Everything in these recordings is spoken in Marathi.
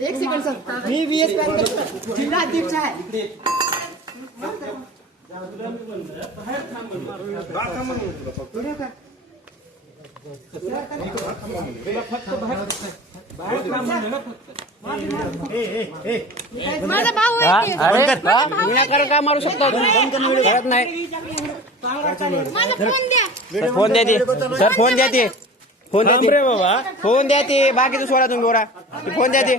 एक सेकंड सर। मी व्ही एस जिल्हा अध्यक्ष आहे. व्हिडिओ कर. माझा भाऊ आहे ते. विनाकारण काय मारू शकता? तुम्ही कळत नाही? माझा फ़ोन द्या. सर, फ़ोन द्या ते. सर फ़ोन द्या ते. फोन द्या ते. बाबा. फोन द्या ते. बाकीचं सोडा तुम्ही बोरा. ते फोन द्या ते.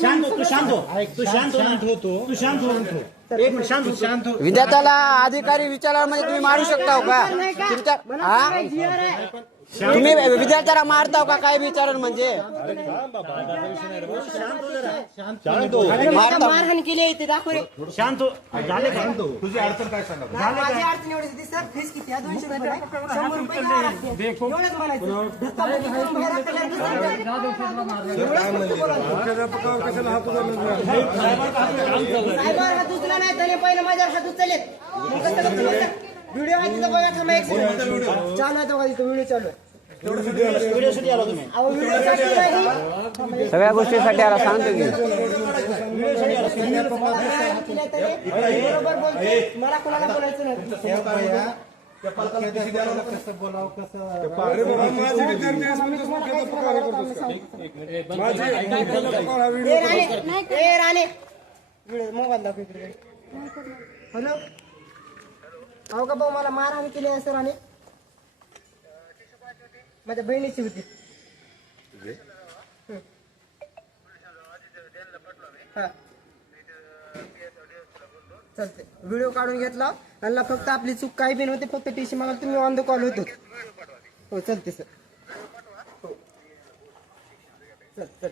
शांत हो तू शांत हो. तू शांत हो. तू शांत हो मिनिट शांत हो शांत हो. विद्यार्थ्याला अधिकारी विचारला म्हणजे तुम्ही मारू शकता का? तुमच्या हा? GR आहे. तुम्ही विद्यार्थ्याला मारताव का? काय विचारण म्हणजे? मला मारहाण केली आहे ते दाखव रे. शांत हो. झाले का? तुझी अडचण काय सांगा? माझी अडचण एवढी होती सर फीस किती आहे? दोनशे रुपये. आहे. शंभर रुपये द्यावं लागते. एवढंच म्हणायचं. धक्का बुक्की करून बाहेर केल्यावर दुसरं मुख्याध्यापकावर कशाला हात उचलला साहेबावर हात उचला नाही त्याने पहिले माझ्यावर हात? व्हिडिओ आहे तिथं बघा थांबा एक सेकंड चालू आहे तेव्हा तिथं व्हिडिओ चालू आहे. सगळ्या गोष्टीसाठी आला सांगतो की. त्याने. बरोबर. मला कोणाला बोलायचं नाही. मोबाईल दाखव इकडे. हॅलो. अहो का भाऊ मला मारहाण केली आहे सर आणि माझ्या बहिणीची होती. हं. चालते व्हिडिओ काढून घेतला. आणि फक्त आपली चूक काही बी नव्हती फक्त टी सी मागायला तुम्ही ऑन द कॉल होतो हो चालते सर. हो. चल चल.